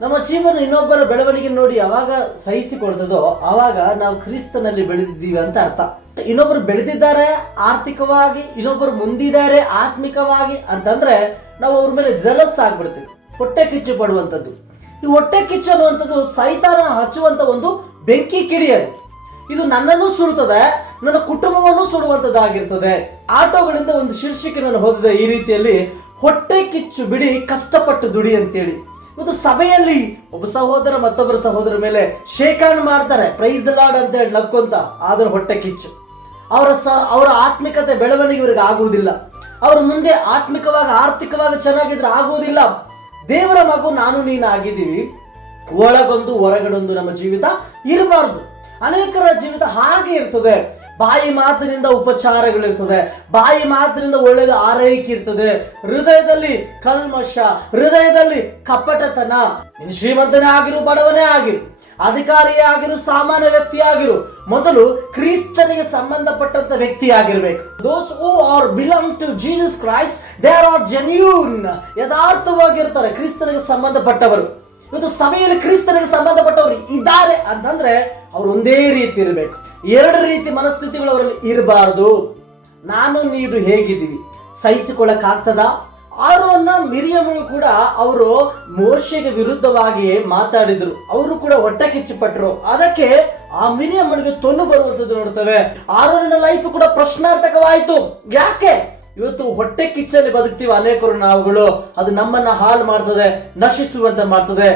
ನಮ್ಮ ಜೀವನ ಇನ್ನೊಬ್ಬರ ಬೆಳವಣಿಗೆ ನೋಡಿ ಯಾವಾಗ ಸಹಿಸಿಕೊಳ್ತದೋ ಆವಾಗ ನಾವು ಕ್ರಿಸ್ತನಲ್ಲಿ ಬೆಳೆದಿದ್ದೀವಿ ಅಂತ ಅರ್ಥ. ಇನ್ನೊಬ್ಬರು ಬೆಳೆದಿದ್ದಾರೆ ಆರ್ಥಿಕವಾಗಿ ಇನ್ನೊಬ್ಬರು ಮುಂದಿದ್ದಾರೆ ಆತ್ಮಿಕವಾಗಿ ಅಂತಂದ್ರೆ ನಾವು ಅವ್ರ ಮೇಲೆ ಜಲಸ್ ಆಗ್ಬಿಡ್ತೀವಿ. ಹೊಟ್ಟೆ ಕಿಚ್ಚು ಪಡುವಂಥದ್ದು. ಈ ಹೊಟ್ಟೆ ಕಿಚ್ಚು ಅನ್ನುವಂಥದ್ದು ಸೈತಾನ ಹಚ್ಚುವಂತ ಒಂದು ಬೆಂಕಿ ಕಿಡಿ ಅದು. ಇದು ನನ್ನನ್ನು ಸುಡುತ್ತದೆ ನನ್ನ ಕುಟುಂಬವನ್ನು ಸುಡುವಂಥದ್ದಾಗಿರ್ತದೆ. ಆಟೋಗಳಿಂದ ಒಂದು ಶೀರ್ಷಿಕೆ ನಾನು ಓದಿದೆ ಈ ರೀತಿಯಲ್ಲಿ, ಹೊಟ್ಟೆ ಕಿಚ್ಚು ಬಿಡಿ, ಕಷ್ಟಪಟ್ಟು ದುಡಿ ಅಂತೇಳಿ. ಇವತ್ತು ಸಭೆಯಲ್ಲಿ ಒಬ್ಬ ಸಹೋದರ ಮತ್ತೊಬ್ಬರ ಸಹೋದರ ಮೇಲೆ ಶೇಖರಣೆ ಮಾಡ್ತಾರೆ. ಪ್ರೈಸ್ ದ ಲಾರ್ಡ್ ಅಂತ ಹೇಳಿ ನಕ್ಕೊಂತ ಆದ್ರೆ ಹೊಟ್ಟೆ ಕಿಚ್ಚು. ಅವರ ಸ, ಅವರ ಆತ್ಮಿಕತೆ ಬೆಳವಣಿಗೆ ಇವರಿಗೆ ಆಗುವುದಿಲ್ಲ. ಅವ್ರ ಮುಂದೆ ಆತ್ಮಿಕವಾಗಿ, ಆರ್ಥಿಕವಾಗಿ ಚೆನ್ನಾಗಿದ್ರೆ ಆಗುವುದಿಲ್ಲ. ದೇವರ ಮಗು, ನಾನು ನೀನು ಆಗಿದ್ದೀವಿ ಒಳಗೊಂದು, ಹೊರಗಡೊಂದು ನಮ್ಮ ಜೀವಿತ ಇರಬಾರ್ದು. ಅನೇಕರ ಜೀವಿತ ಹಾಗೆ ಇರ್ತದೆ. ಬಾಯಿ ಮಾತಿನಿಂದ ಉಪಚಾರಗಳಿರ್ತದೆ. ಬಾಯಿ ಮಾತಿನಿಂದ ಒಳ್ಳೆಯ ಆರೈಕೆ ಇರ್ತದೆ. ಹೃದಯದಲ್ಲಿ ಕಲ್ಮಶ, ಹೃದಯದಲ್ಲಿ ಕಪಟತನ. ಶ್ರೀಮಂತನೇ ಆಗಿರು, ಬಡವನೇ ಆಗಿರು, ಅಧಿಕಾರಿಯೇ ಆಗಿರು, ಸಾಮಾನ್ಯ ವ್ಯಕ್ತಿ ಆಗಿರು. ಮೊದಲು ಕ್ರಿಸ್ತನಿಗೆ ಸಂಬಂಧಪಟ್ಟಂತ ವ್ಯಕ್ತಿ ಆಗಿರ್ಬೇಕು. Those who are belong to Jesus Christ they are are genuine ಯಥಾರ್ಥವಾಗಿರ್ತಾರೆ, ಕ್ರಿಸ್ತನಿಗೆ ಸಂಬಂಧಪಟ್ಟವರು. ಇವತ್ತು ಸಭೆಯಲ್ಲಿ ಕ್ರಿಸ್ತನಿಗೆ ಸಂಬಂಧಪಟ್ಟವರು ಇದ್ದಾರೆ ಅಂತಂದ್ರೆ ಅವ್ರು ಒಂದೇ ರೀತಿ ಇರಬೇಕು. ಎರಡು ರೀತಿ ಮನಸ್ಥಿತಿಗಳು ಅವರಲ್ಲಿ ಇರಬಾರ್ದು. ನಾನು ನೀರು ಹೇಗಿದ್ದೀವಿ? ಸಹಿಸಿಕೊಳ್ಳಕ್ಕಾಗ್ತದ? ಆರೋನ್ನ ಮಿರಿಯಮಳು ಕೂಡ ಅವರು ಮೋಶೆಗೆ ವಿರುದ್ಧವಾಗಿ ಮಾತಾಡಿದ್ರು. ಅವರು ಕೂಡ ಹೊಟ್ಟೆ ಕಿಚ್ಚಿಪಟ್ರು. ಅದಕ್ಕೆ ಆ ಮಿರಿಯಮ್ಮಳಿಗೆ ತೊನ್ನು ಬರುವಂತದ್ದು ನೋಡ್ತವೆ. ಆರೋನ ಲೈಫ್ ಕೂಡ ಪ್ರಶ್ನಾರ್ಥಕವಾಯಿತು. ಯಾಕೆ? ಇವತ್ತು ಹೊಟ್ಟೆ ಕಿಚ್ಚಲ್ಲಿ ಬದುಕ್ತೀವಿ ಅನೇಕರು ನಾವುಗಳು. ಅದು ನಮ್ಮನ್ನ ಹಾಳು ಮಾಡ್ತದೆ, ನಶಿಸುವಂತೆ ಮಾಡ್ತದೆ.